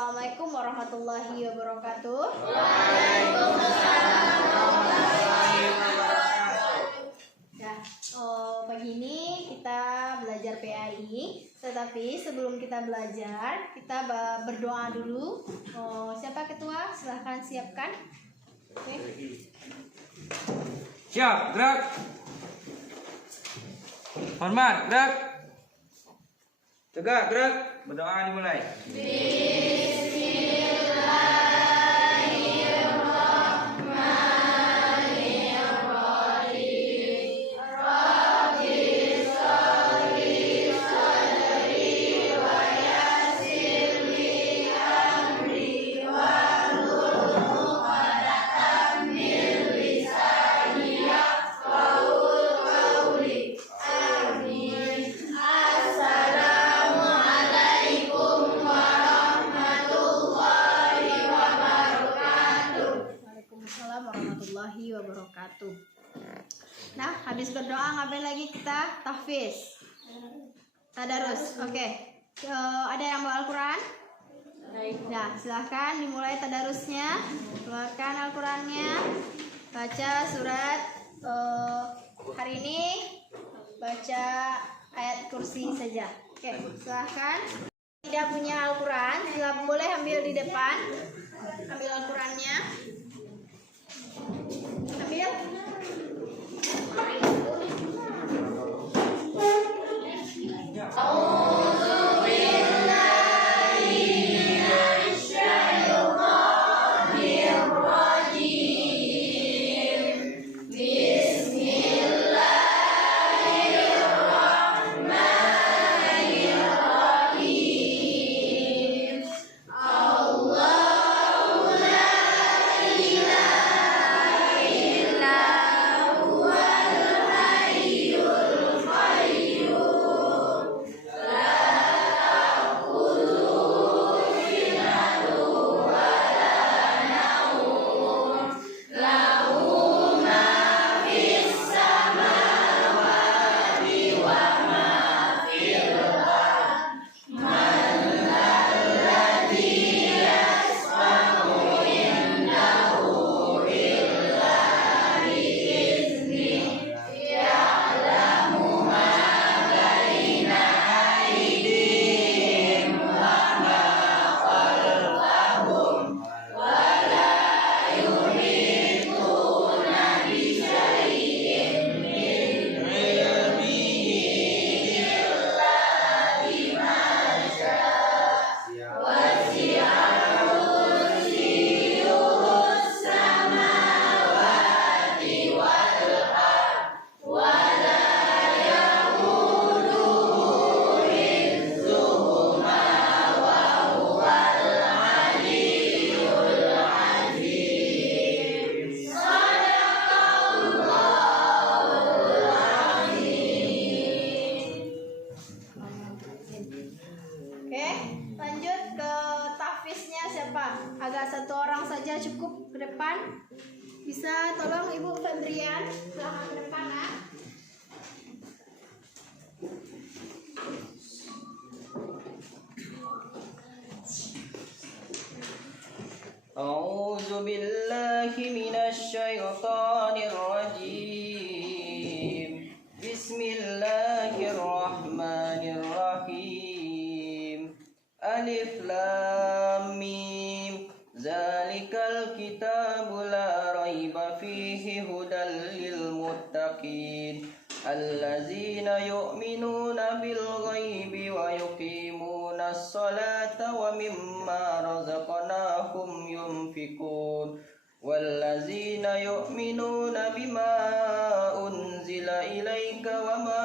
Assalamualaikum warahmatullahi wabarakatuh. Waalaikumsalam warahmatullahi wabarakatuh. Ya, pagi ini kita belajar PAI. Tetapi sebelum kita belajar, kita berdoa dulu. Siapa ketua? Silahkan siapkan. Oke. Siap, gerak. Hormat, gerak. Tegak, gerak. Berdoa dimulai. Waalaikumsalam warahmatullahi wabarakatuh. Nah, habis berdoa ngapain lagi kita? Tahfiz. Tadarus. Oke. Ada yang bawa Al-Quran? Nah, silahkan dimulai tadarusnya. Keluarkan Al-Qurannya. Baca surat hari ini. Baca ayat kursi saja. Oke, silahkan. Tidak punya Al-Quran, boleh ambil di depan. Ambil Al-Qurannya. Ambil. Oke, lanjut ke tahfiznya siapa? Agak satu orang saja cukup ke depan. Bisa tolong Ibu Febrian, silahkan ke depan ya. A'udzu billahi minasy syaithanir rajim. Bismillahirrahmanirrahim. Alif lam mim. Zalikal kitabu la raiba fihi hudal lil muttaqin. Allazina yu'minuna bil ghaibi wa yuqimuna as-salata wa mimma razaqnahum yunfikun. Wallazina yu'minuna bima unzila ilaika wa ma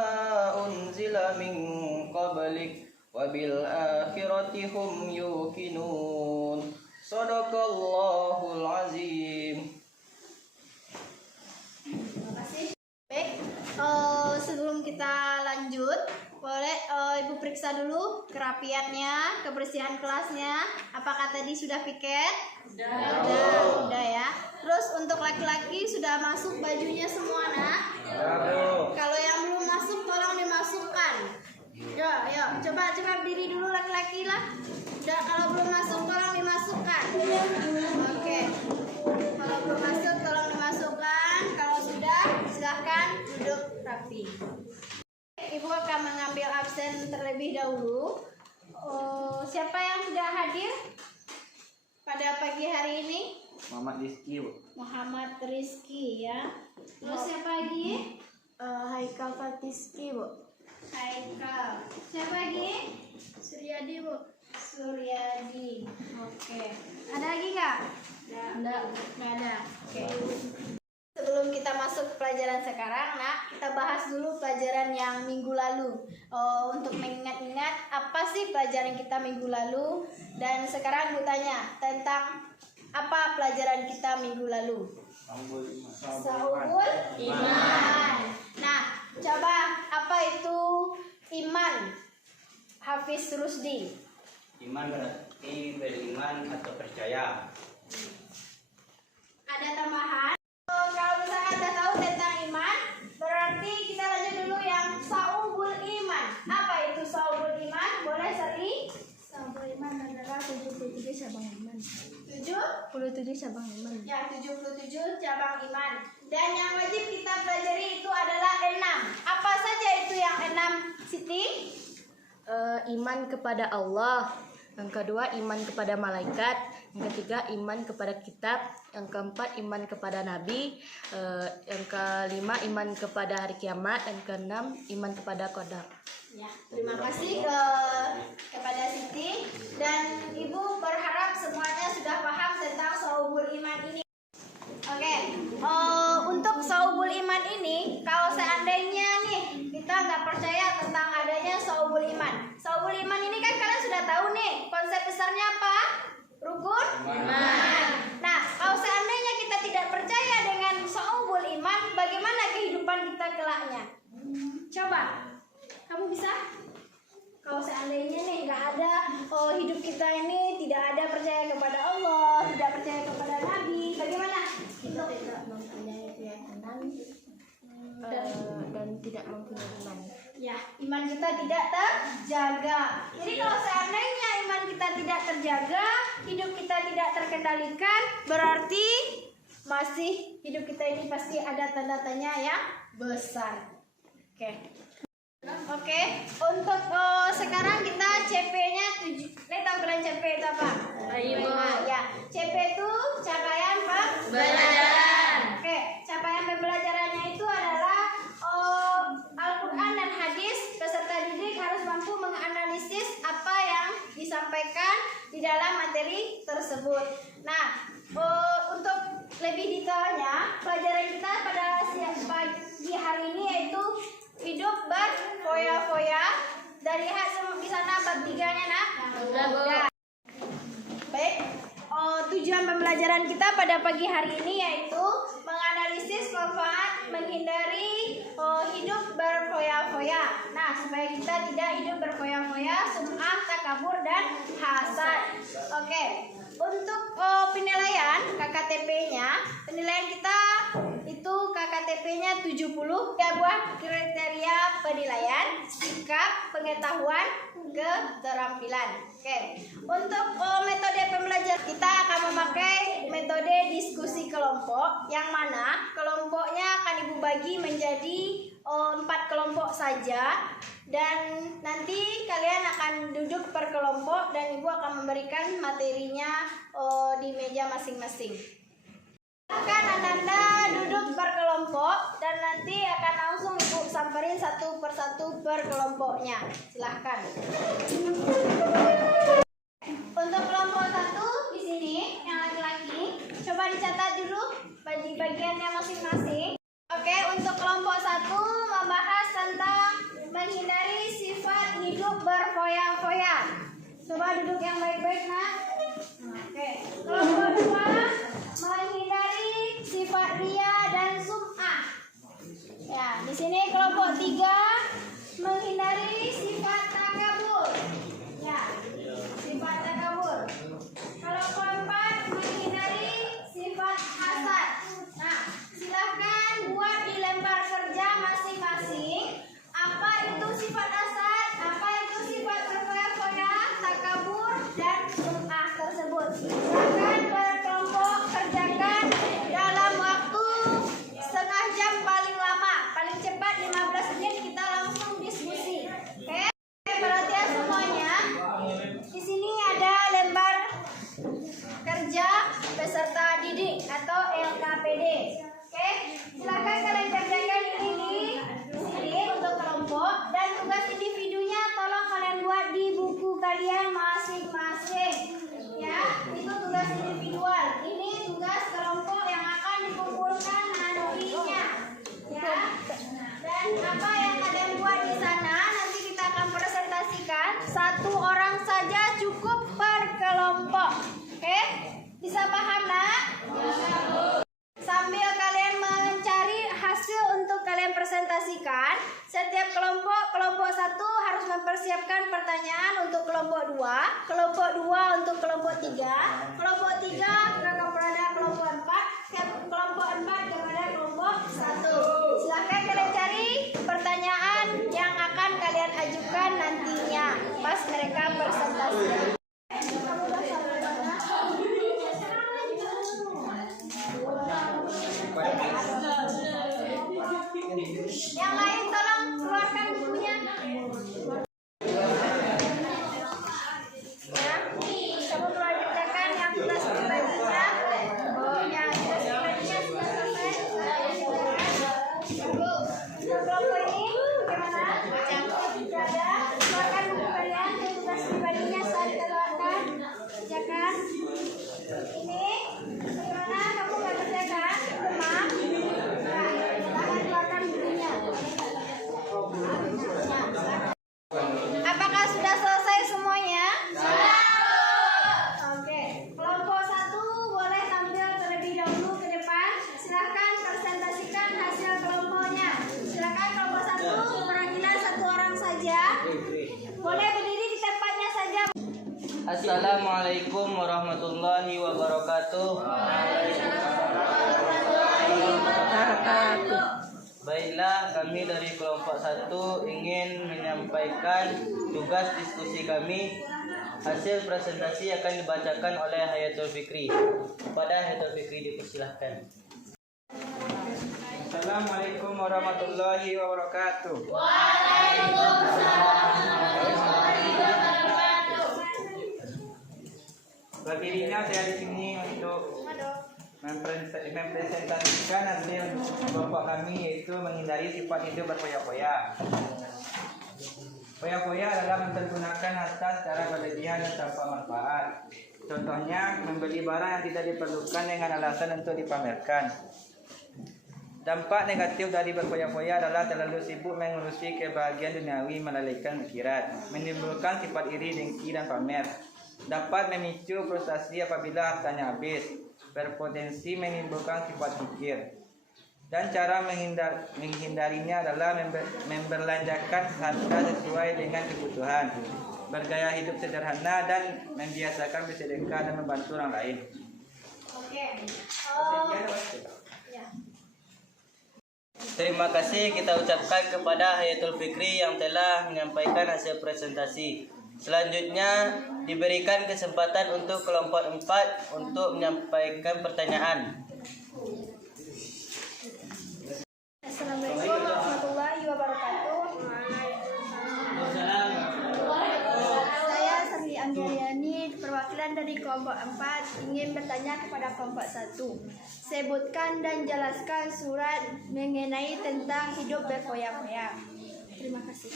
unzila min qablik wa bil akhirati hum yuqinun. Shadaqallahul azim. Terima kasih. Baik, sebelum kita lanjut, boleh Ibu periksa dulu kerapiannya, kebersihan kelasnya. Apakah tadi sudah piket? Sudah ya. Terus untuk laki-laki sudah masuk bajunya semua, nak? Kalau yang belum masuk tolong dimasukkan. Yo, coba berdiri dulu laki-laki lah. Udah, kalau belum masuk tolong terlebih dahulu. Siapa yang sudah hadir pada pagi hari ini? Muhammad Rizky, Bu. Muhammad Rizky ya. Terus siapa lagi? Haikal Fatiski, Bu. Haikal. Siapa lagi? Suryadi, Bu. Suryadi. Oke. Ada lagi nggak? Nggak ada. Oke. Sebelum kita masuk pelajaran sekarang, kita bahas dulu pelajaran yang minggu lalu. Untuk mengingat-ingat apa sih pelajaran kita minggu lalu. Dan sekarang gue tanya tentang apa pelajaran kita minggu lalu. Saubul iman. Nah, coba apa itu iman? Hafiz Rusdi. Iman berarti beriman atau percaya. Ada tambahan? Kalau misalnya Anda tahu tentang iman, berarti kita lanjut dulu yang saubul iman. Apa itu saubul iman? Boleh Sari? Saubul iman adalah 77 cabang iman. 77 cabang iman. Ya, 77 cabang iman. Dan yang wajib kita pelajari itu adalah 6. Apa saja itu yang 6, Siti? Iman kepada Allah. Yang kedua, iman kepada malaikat. Yang ketiga, iman kepada kitab. Yang keempat, iman kepada nabi. Yang kelima, iman kepada hari kiamat. Yang keenam, iman kepada qadar. Ya, terima kasih kepada Siti. Dan Ibu berharap semuanya sudah paham tentang saubul iman ini. Oke, untuk saubul iman ini, kalau seandainya nih kita nggak percaya tentang adanya saubul iman. Saubul iman ini kan kalian sudah tahu nih konsep besarnya apa? Rukun iman. Nah, kalau seandainya kita tidak percaya dengan saubul iman, bagaimana kehidupan kita kelaknya? Coba, kamu bisa? Kalau seandainya nih nggak ada hidup kita ini tidak ada percaya kepada Allah, tidak percaya kepada Nabi, bagaimana? Kita tidak mempunyai keyakinan dan tidak mempunyai iman. Ya, iman kita tidak terjaga. Jadi kalau seandainya iman kita tidak terjaga, hidup kita tidak terkendalikan, berarti masih hidup kita ini pasti ada tanda tanya yang besar. Oke, untuk sekarang kita CP-nya 7. Tahu kalian CP itu apa? Ya, CP itu capaian pembelajaran. Oke, capaian pembelajarannya itu adalah Al-Quran dan hadis. Peserta didik harus mampu menganalisis apa yang disampaikan di dalam materi tersebut. Nah, untuk lebih detailnya, pelajaran kita pada pagi hari ini yaitu hidup berfoya-foya. Dari hasil di sana bab 3-nya, Nak? Sudah. Baik. Tujuan pembelajaran kita pada pagi hari ini yaitu menganalisis manfaat menghindari hidup berfoya-foya. Nah, supaya kita tidak hidup berfoya-foya, sum'ah, takabur, dan hasad. Oke. Untuk penilaian KKTP-nya, penilaian kita itu KKTP-nya 70. Tiga buah kriteria penilaian: sikap, pengetahuan, keterampilan. Oke. Untuk metode pembelajaran kita akan memakai metode diskusi kelompok, yang mana kelompoknya akan Ibu bagi menjadi 4 kelompok saja, dan nanti kalian akan duduk per kelompok dan Ibu akan memberikan materinya di meja masing-masing. Akan Anda duduk per kelompok dan nanti akan langsung Ibu samperin satu persatu per kelompoknya. Silahkan. Untuk kelompok 1 di sini yang laki-laki, coba dicatat dulu bagiannya masing-masing. Oke, untuk kelompok 1 membahas tentang menghindari sifat hidup berfoya-foya. Coba duduk yang baik-baik, Nak. Oke. Kelompok 2 menghindari sifat ria dan sum'ah. Ya, di sini kelompok 3 menghindari sifat takabur. Ya, sifat takabur. Kelompok 4 menghindari sifat hasad. Nah, silahkan buat di lembar kerja masing-masing. Apa itu sifat hasad? Apa itu sifat berfoya-foya, takabur, dan sum'ah tersebut? Silahkan berkelompok kerjakan dalam waktu setengah jam paling lama. Paling cepat 15 menit kita kelompok. Oke? Bisa paham, Nak? Sambil kalian mencari hasil untuk kalian presentasikan, setiap kelompok 1 harus mempersiapkan pertanyaan untuk kelompok 2, kelompok 2 untuk kelompok 3, kelompok 3 kepada kelompok 4, kelompok 4 kepada kelompok 1. Silahkan kalian cari pertanyaan yang akan kalian ajukan nantinya pas mereka presentasi. Yang lain tolong keluarkan bukunya. Ya, kamu mulai kerjakan yang tugas pribadinya. Oh, yang tugas pribadinya sudah selesai. Untuk kelompok ini bagaimana? Ada. Keluarkan buku kalian yang tugas pribadinya saat dikeluarkan. Kerjakan. Ini bagaimana? Kamu nggak kerjakan? Rumah. Apakah sudah selesai semuanya? Sudah. Oke. Kelompok 1 boleh tampil terlebih dahulu ke depan. Silakan presentasikan hasil kelompoknya. Silakan kelompok 1 perwakilan 1 orang saja. Boleh berdiri di tempatnya saja. Assalamualaikum warahmatullahi wabarakatuh. Baiklah, kami dari kelompok 1 ingin menyampaikan tugas diskusi kami. Hasil presentasi akan dibacakan oleh Hayatul Fikri. Kepada Hayatul Fikri dipersilahkan. Assalamualaikum warahmatullahi wabarakatuh. Berdirinya saya di sini untuk mempresentasikan hasil kelompok kami, yaitu menghindari sifat hidup berfoya-foya. Foya-foya adalah mempergunakan harta secara berlebihan dan tanpa manfaat. Contohnya, membeli barang yang tidak diperlukan dengan alasan untuk dipamerkan. Dampak negatif dari berfoya-foya adalah terlalu sibuk mengurusi kebahagiaan duniawi melalaikan akhirat, menimbulkan sifat iri, dengki, dan pamer. Dapat memicu frustasi apabila hartanya habis, berpotensi menimbulkan sifat kikir. Dan cara menghindarinya adalah memberlanjakan harta sesuai dengan kebutuhan, bergaya hidup sederhana, dan membiasakan bersedekah dan membantu orang lain. Oke. Terima kasih kita ucapkan kepada Hayatul Fikri yang telah menyampaikan hasil presentasi. Selanjutnya diberikan kesempatan untuk kelompok 4 untuk menyampaikan pertanyaan. Assalamualaikum warahmatullahi wabarakatuh. Saya Sri Anggariani, perwakilan dari kelompok 4, ingin bertanya kepada kelompok 1. Sebutkan dan jelaskan surat mengenai tentang hidup berfoya-foya. Terima kasih.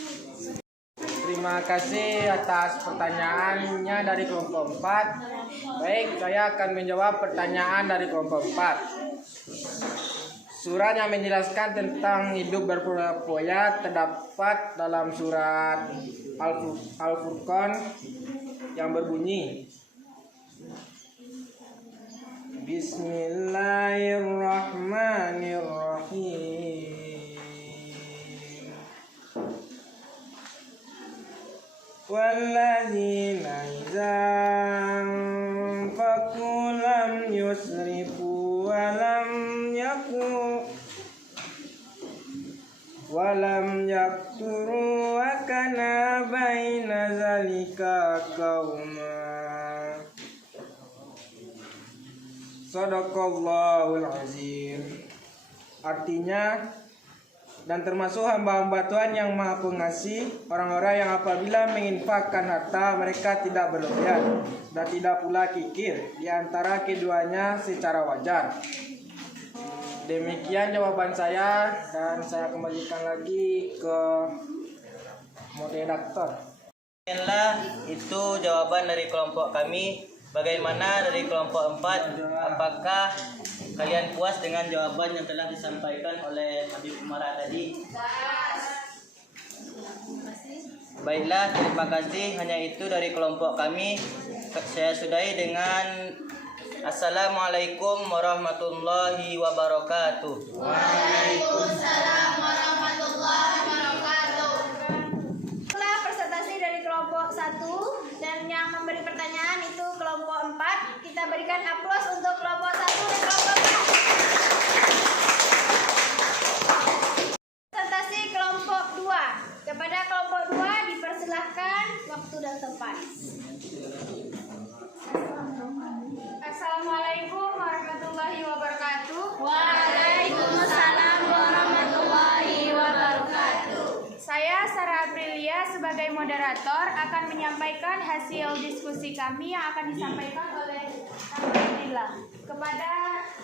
Terima kasih atas pertanyaannya dari kelompok 4. Baik, saya akan menjawab pertanyaan dari kelompok 4. Surat yang menjelaskan tentang hidup berfoya-foya terdapat dalam surat Al-Furqan yang berbunyi, Bismillahirrahmanirrahim. Walladzina idza anfaqu lam yusrifu wa lam yakturu wa kana baina zalika qauma. Shadaqallahul azim. Artinya, dan termasuk hamba-hamba Tuhan yang maha pengasih, orang-orang yang apabila menginfakkan harta mereka tidak berlebihan dan tidak pula kikir di antara keduanya secara wajar. Demikian jawaban saya, dan saya kembalikan lagi ke moderator. Itu jawaban dari kelompok kami. Bagaimana dari kelompok 4? Apakah kalian puas dengan jawaban yang telah disampaikan oleh Habib Umar tadi? Baiklah, terima kasih. Hanya itu dari kelompok kami. saya sudahi dengan Assalamualaikum warahmatullahi wabarakatuh. Waalaikumsalam warahmatullahi wabarakatuh. Setelah presentasi dari kelompok 1 dan yang memberi pertanyaan itu kelompok 4, kita berikan aplaus untuk kelompok 1 dan kelompok 4. Presentasi kelompok 2. Kepada kelompok 2 dipersilahkan waktu dan tempat. Assalamualaikum warahmatullahi wabarakatuh. Waalaikumsalam warahmatullahi wabarakatuh. Saya Sarah Aprilia sebagai moderator akan menyampaikan hasil diskusi kami yang akan disampaikan oleh Rahmaidila. Kepada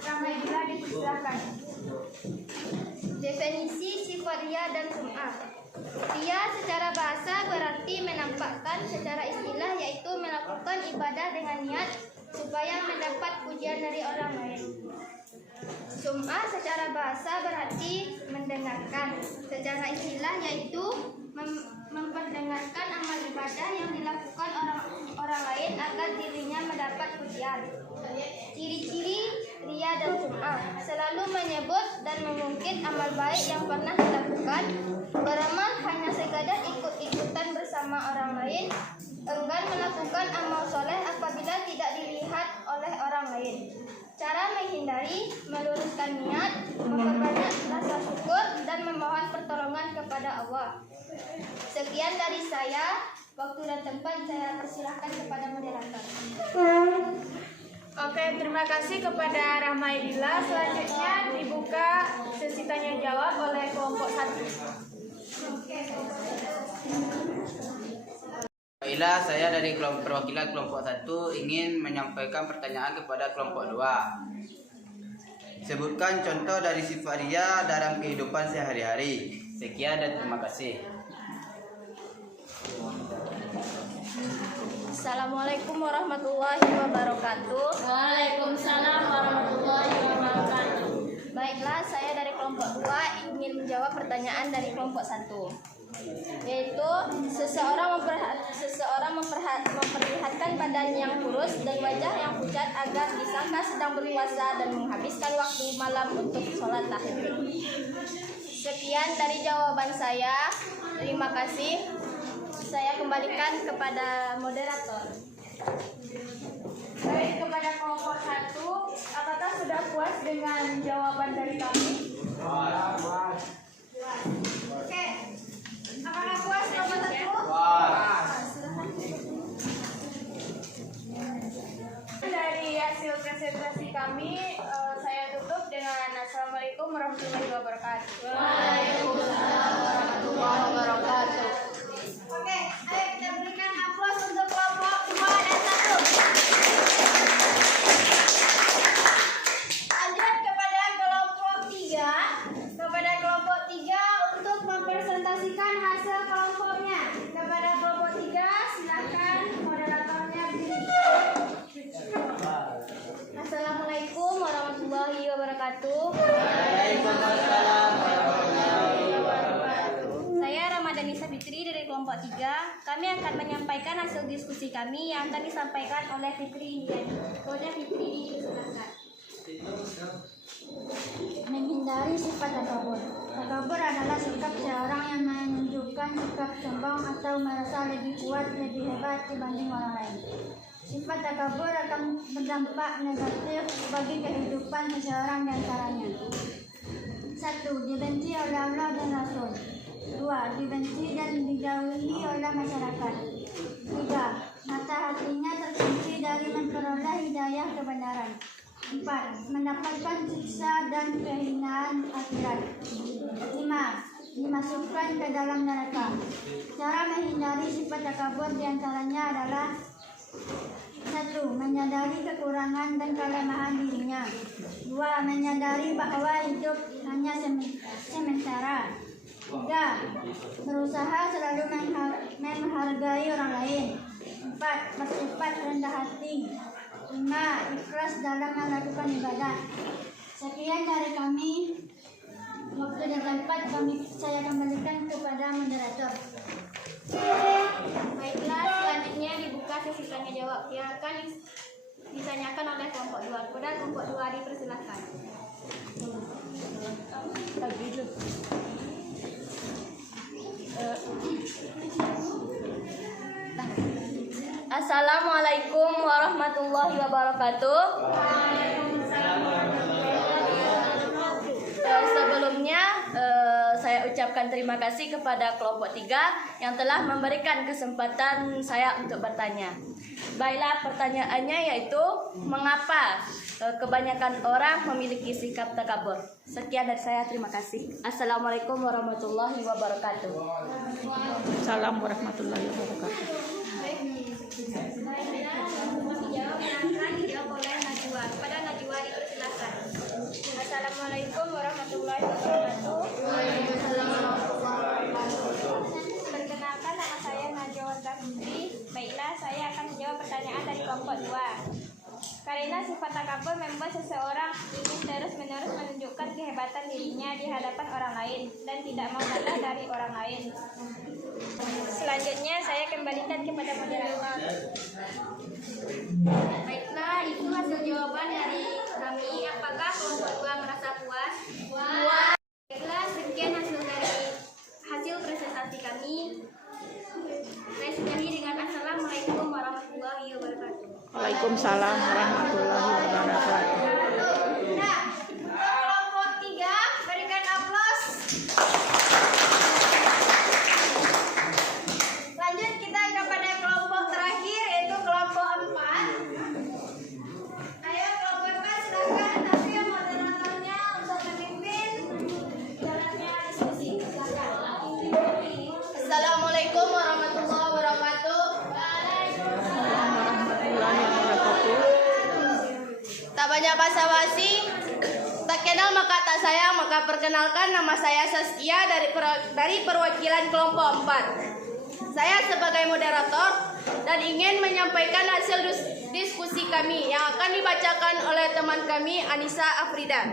Rahmaidila dipersilakan. Definisi sifat ria dan sum'ah. Ria secara bahasa berarti menampakkan, secara istilah yaitu melakukan ibadah dengan niat supaya mendapat pujian dari orang lain. Sum'ah secara bahasa berarti mendengarkan, secara istilah yaitu memperdengarkan amal ibadah yang dilakukan orang lain agar dirinya mendapat pujian. Ciri-ciri ria dan sum'ah: selalu menyebut dan mengungkit amal baik yang pernah dilakukan, beramal hanya sekadar ikut-ikutan bersama orang lain, enggan melakukan amal soleh apabila tidak dilihat oleh orang lain. Cara menghindari: meluruskan niat, memperbanyak rasa syukur, dan memohon pertolongan kepada Allah. Sekian dari saya. Waktu dan tempat saya persilahkan kepada moderator. Oke, terima kasih kepada Rahmaidila. Selanjutnya dibuka sesi tanya jawab oleh kelompok 1. Baiklah, saya dari perwakilan kelompok 1 ingin menyampaikan pertanyaan kepada kelompok 2. Sebutkan contoh dari sifat ria dalam kehidupan sehari-hari. Sekian dan terima kasih. Assalamualaikum warahmatullahi wabarakatuh. Waalaikumsalam warahmatullahi wabarakatuh. Baiklah, saya dari kelompok 2 ingin menjawab pertanyaan dari kelompok 1, yaitu seseorang memperlihatkan badan yang kurus dan wajah yang pucat agar disangka sedang berpuasa dan menghabiskan waktu malam untuk sholat tahajud. Sekian dari jawaban saya. Terima kasih. Saya kembalikan kepada moderator. Baik, kepada kelompok 1, apakah sudah puas dengan jawaban dari kami? Oke. Apakah puas kelompok 1? Dari hasil presentasi kami, saya tutup dengan Assalamualaikum warahmatullahi wabarakatuh. Waalaikumsalam warahmatullahi wabarakatuh. Oke, ayo kita berikan aplaus untuk kelompok 2 dan 1. Lanjut kepada kelompok 3. Kepada kelompok 3 untuk mempresentasikan hasil kelompoknya. Kepada kelompok 3, silakan moderatornya berdiri. Assalamualaikum warahmatullahi wabarakatuh. Waalaikumsalam warahmatullahi wabarakatuh. Saya Ramadhani Sabitri dari kelompok 3. Kami akan menyampaikan hasil diskusi kami yang akan disampaikan oleh Fitri Indiani. Kepada Fitri, silakan. Menghindari sifat takabur. Takabur adalah sikap seorang yang menunjukkan sikap sombong atau merasa lebih kuat, lebih hebat dibanding orang lain. Sifat takabur akan berdampak negatif bagi kehidupan seseorang di antaranya. 1. Dibenci oleh Allah dan Rasul. 2. Dibenci dan dijauhi oleh masyarakat. 3. Mata hatinya terkunci dari memperoleh hidayah kebenaran. 4. Mendapatkan siksa dan kehinaan akhirat. 5. Dimasukkan ke dalam neraka. Cara menghindari sifat takabur diantaranya adalah: 1. Menyadari kekurangan dan kelemahan dirinya. 2. Menyadari bahwa hidup hanya sementara. 3. Berusaha selalu menghargai orang lain. 4. Bersifat rendah hati. 5. Ikhlas dalam melakukan ibadah. Sekian dari kami. Waktu dan tempat saya kembalikan kepada moderator. Baiklah, selanjutnya dibuka sesi tanya jawab yang akan ditanyakan oleh kelompok 2. Kepada kelompok 2 dipersilakan. Assalamualaikum warahmatullahi wabarakatuh. Sebelumnya saya ucapkan terima kasih kepada kelompok 3 yang telah memberikan kesempatan saya untuk bertanya. Baiklah, pertanyaannya yaitu mengapa kebanyakan orang memiliki sikap takabur. Sekian dari saya, terima kasih. Assalamualaikum warahmatullahi wabarakatuh. Salam warahmatullahi wabarakatuh. Dijawab oleh Najwa. Kepada Najwa dipersilakan. Assalamualaikum warahmatullahi wabarakatuh. Perkenalkan, nama saya Najwa Tafsiri. Baiklah, saya akan menjawab pertanyaan dari kelompok 2. Karena sifat takabur membuat seseorang ingin terus-menerus menunjukkan kehebatan dirinya di hadapan orang lain dan tidak mau kalah dari orang lain. Selanjutnya saya kembalikan kepada moderator. Baiklah, itu hasil jawaban dari kami. Apakah kelompok 2 merasa puas? Puas. Baiklah, sekian hasil presentasi kami. Saya sudahi dengan Assalamualaikum warahmatullahi wabarakatuh. Waalaikumsalam warahmatullahi wabarakatuh. Nah, kelompok 3 berikan aplaus. Lanjut kita kepada kelompok terakhir, yaitu kelompok 4. Ayo kelompok 4 silakan, tapi yang moderatornya untuk memimpin jalannya diskusi. Silakan. Assalamualaikum warahmatullahi wabarakatuh. Tak banyak basa-basi, tak kenal maka tak sayang, maka perkenalkan, nama saya Saskia dari perwakilan kelompok 4. Saya sebagai moderator dan ingin menyampaikan hasil diskusi kami yang akan dibacakan oleh teman kami Anissa Afrida.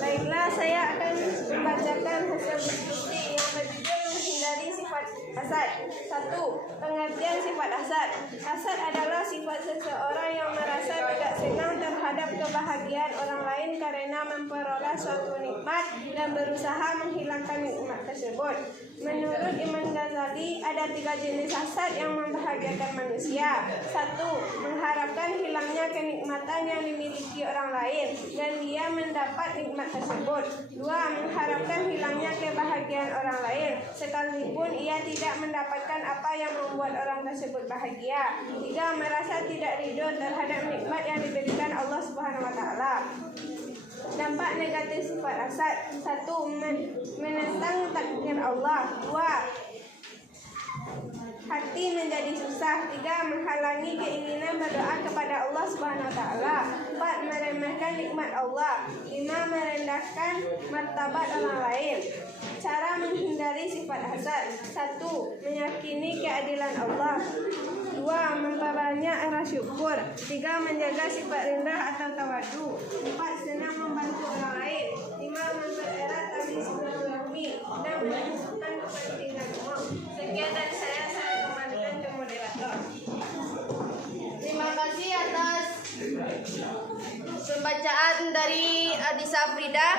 Baiklah, saya akan membacakan hasil diskusi yang berjudul menghindari sifat hasad. 1. Pengertian sifat hasad. Hasad adalah sifat seseorang yang merasa tidak senang terhadap kebahagiaan orang lain karena memperoleh suatu nikmat dan berusaha menghilangkan nikmat tersebut. Menurut Imam Ghazali, ada 3 jenis hasad yang membahagiakan manusia. 1. Mengharapkan hilangnya kenikmatan yang dimiliki orang lain dan dia mendapat nikmat tersebut. 2. Mengharapkan hilangnya kebahagiaan orang lain sekalipun ia tidak mendapatkan apa yang membuat orang tersebut bahagia. 3. Merasa tidak ridho terhadap nikmat yang diberikan Allah Subhanahu wa taala. Dampak negatif sifat hasad. 1. Menentang takdir Allah. 2. Hati menjadi susah. 3. Menghalangi keinginan berdoa kepada Allah Subhanahu wa taala. 4. Meremehkan nikmat Allah. 5. Merendahkan martabat orang lain. Cara menghindari sifat hasad. 1. Meyakini keadilan Allah. 2. Memperbanyak rasa syukur. 3. Menjaga sifat rendah atau tawadu. 4. Senang membantu orang lain. 5. Mempererat tali silaturahmi dan menyebutkan kepentingan umum. Sekian dari saya kembalikan ke moderator. Terima kasih atas pembacaan dari Adisa Frida.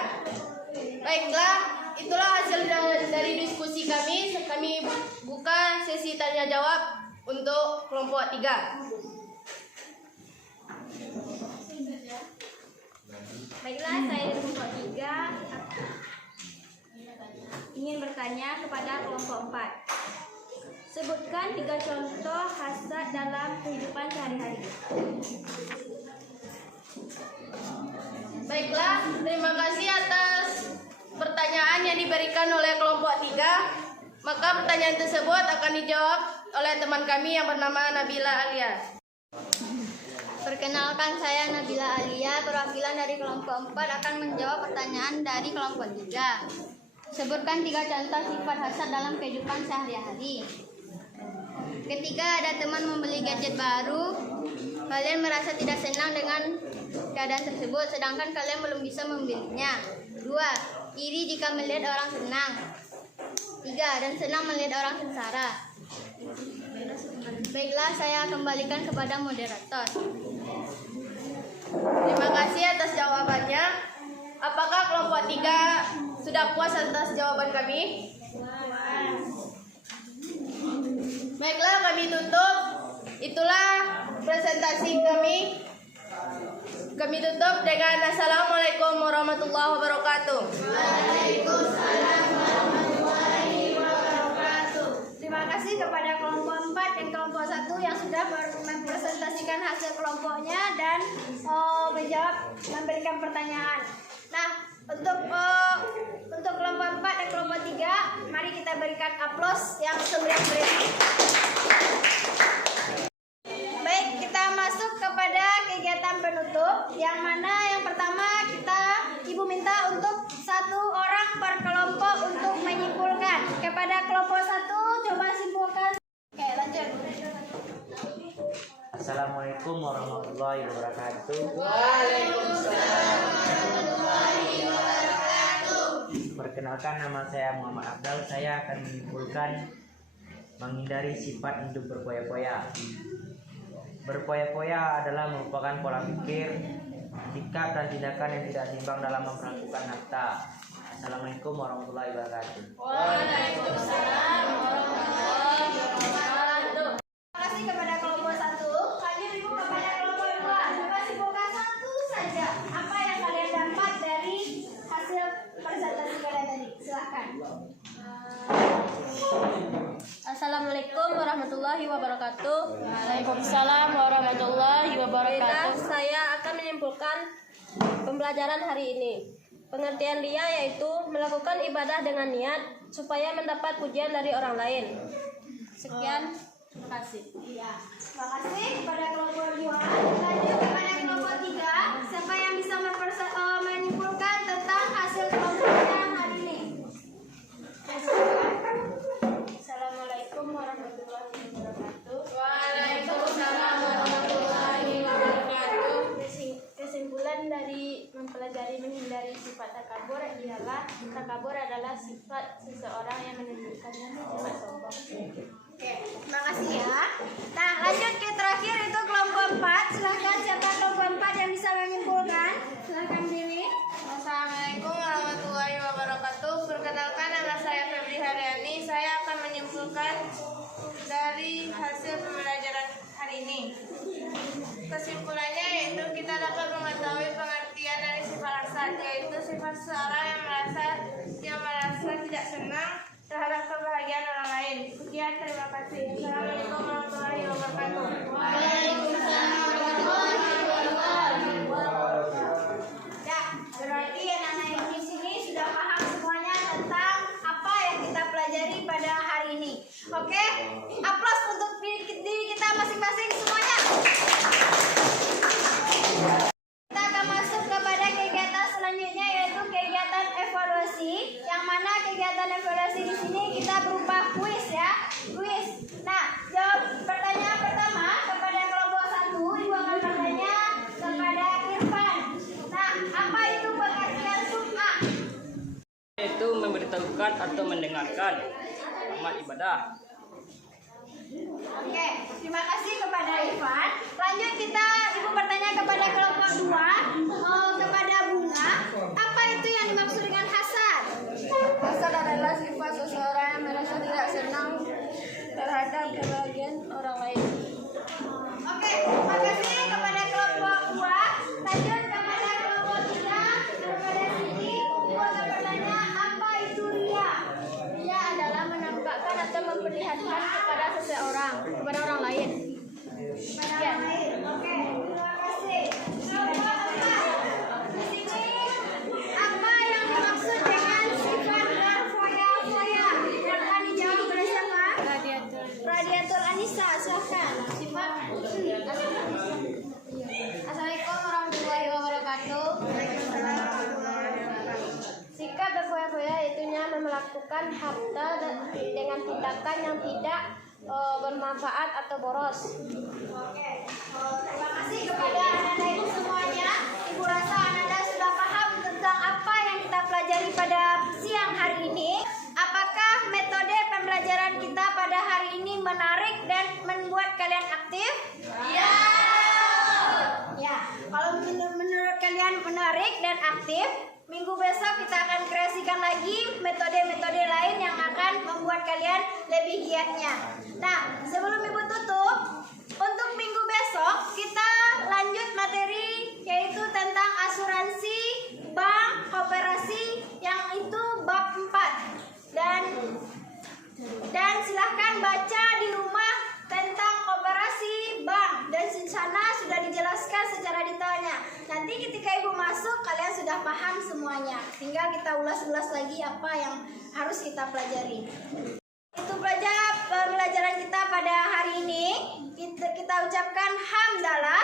Baiklah, itulah hasil dari diskusi kami. Kami buka sesi tanya jawab untuk kelompok 3. Baiklah, saya dari kelompok 3 ingin bertanya kepada kelompok 4. Sebutkan 3 contoh hasad dalam kehidupan sehari-hari. Baiklah, terima kasih atas pertanyaan yang diberikan oleh kelompok 3. Maka pertanyaan tersebut akan dijawab oleh teman kami yang bernama Nabila Alia. Perkenalkan, saya Nabila Alia, perwakilan dari kelompok 4 akan menjawab pertanyaan dari kelompok 3. Sebutkan 3 contoh sifat hasad dalam kehidupan sehari-hari. Ketika ada teman membeli gadget baru, kalian merasa tidak senang dengan keadaan tersebut, sedangkan kalian belum bisa membelinya. 2. Iri jika melihat orang senang. 3. Dan senang melihat orang sengsara. Baiklah, saya kembalikan kepada moderator. Terima kasih atas jawabannya. Apakah kelompok 3 sudah puas atas jawaban kami? Baiklah, kami tutup. Itulah presentasi kami. Kami tutup dengan Assalamualaikum warahmatullahi wabarakatuh. Terima kasih kepada kelompok 4 dan kelompok 1 yang sudah mempresentasikan hasil kelompoknya dan memberikan pertanyaan. Nah, untuk kelompok 4 dan kelompok 3, mari kita berikan aplaus yang semeriah-meriahnya. Baik, kita masuk kepada kegiatan penutup, yang mana yang pertama Ibu minta untuk 1 orang per kelompok untuk menyimpulkan. Kepada kelompok 1, coba simpulkan. Oke, lanjut. Assalamualaikum warahmatullahi wabarakatuh. Perkenalkan, nama saya Muhammad Abdal. Saya akan menyimpulkan menghindari sifat hidup berpoya-poya. Berpoya-poya adalah merupakan pola pikir, sikap dan tindakan yang tidak seimbang dalam memperlakukan harta. Assalamualaikum warahmatullahi wabarakatuh. Waalaikumsalam warahmatullahi wabarakatuh. Terima kasih kepada kelompok 1. Lanjut Ibu kepada kelompok 2. Coba simpulkan satu saja. Apa yang kalian dapat dari hasil presentasi kalian tadi? Silahkan. Assalamualaikum warahmatullahi wabarakatuh. Waalaikumsalam warahmatullahi wabarakatuh. Saya akan menyimpulkan pembelajaran hari ini. Pengertian ria yaitu melakukan ibadah dengan niat supaya mendapat pujian dari orang lain. Sekian, terima kasih. Iya. Terima kasih kepada kelompok 2. Lanjut kepada kelompok 3. Siapa yang bisa menyimpulkan tentang hasil kelompoknya hari ini? Assalamualaikum warahmatullahi wabarakatuh. Waalaikumsalam warahmatullahi wabarakatuh. Kesimpulan dari mempelajari menghindari sifat takabur ialah takabur adalah sifat seseorang yang menunjukkannya sifat sombong. Oke, terima kasih ya. Nah, lanjut ke terakhir itu kelompok 4. Silahkan siapa kelompok 4 yang bisa menyimpulkan? Silahkan Dewi. Assalamualaikum warahmatullahi wabarakatuh. Perkenalkan, nama saya Febri Haryani. Saya akan menyimpulkan dari hasil pembelajaran hari ini. Kesimpulannya yaitu kita dapat mengetahui pengertian dari sifat hasad, yaitu sifat seseorang yang merasa tidak senang terhadap kebahagiaan orang lain. Sekian, terima kasih. Assalamualaikum warahmatullahi wabarakatuh. Waalaikumsalam warahmatullahi wabarakatuh. Ya, berarti anak-anak yang di sini sudah paham semuanya tentang apa yang kita pelajari pada hari ini. Oke, aplaus untuk diri kita masing-masing semuanya. Kita akan masuk kepada kegiatan selanjutnya, yaitu kegiatan evaluasi. Yang mana kegiatan evaluasi di sini kita berupa kuis ya, kuis. Nah, jawab pertanyaan pertama kepada kelompok 1. Ibu akan bertanya kepada Irfan. Nah, apa itu pengertian sum'ah? Itu memberitahukan atau mendengarkan amal ibadah. Oke, terima kasih kepada Irfan. Lanjut Ibu bertanya kepada kelompok 2, kepada Bunga. Apa itu yang dimaksud dengan hasad? Hasad adalah sifat seseorang yang merasa tidak senang terhadap kebahagiaan orang lain. Oke, terima kasih kepada kelompok 2. Lanjut kepada kelompok 3, kepada Siti. Ibu akan bertanya, apa itu ria? Ria adalah menampakkan atau memperlihatkan kepada seseorang, kepada orang lain. Kepada orang lain. Oke, terima kasih. Kelompok 4. Di sini apa yang dimaksud dengan sifat berfoya-foya? Yang akan dijawab oleh siapa? Radiatul Anissa, silakan. Sifat. Assalamualaikum warahmatullahi wabarakatuh. Sikap berfoya-foya itunya melakukan harta dengan tindakan yang tidak bermanfaat atau boros. Oke, terima kasih kepada anak-anak ibu semuanya. Ibu rasa anak-anak sudah paham tentang apa yang kita pelajari pada siang hari ini. Apakah metode menarik dan membuat kalian aktif? Iya. Ya, kalau menurut kalian menarik dan aktif, minggu besok kita akan kreasikan lagi metode-metode lain yang akan membuat kalian lebih giatnya. Nah, sebelum Ibu tutup, untuk minggu besok kita lanjut materi yaitu tentang asuransi, bank, koperasi, yang itu bab 4. Dan silahkan baca di rumah tentang koperasi, bank, dan di sana sudah dijelaskan secara detailnya. Nanti ketika Ibu masuk kalian sudah paham semuanya. Tinggal kita ulas-ulas lagi apa yang harus kita pelajari. Itu pelajaran kita pada hari ini. Kita ucapkan hamdalah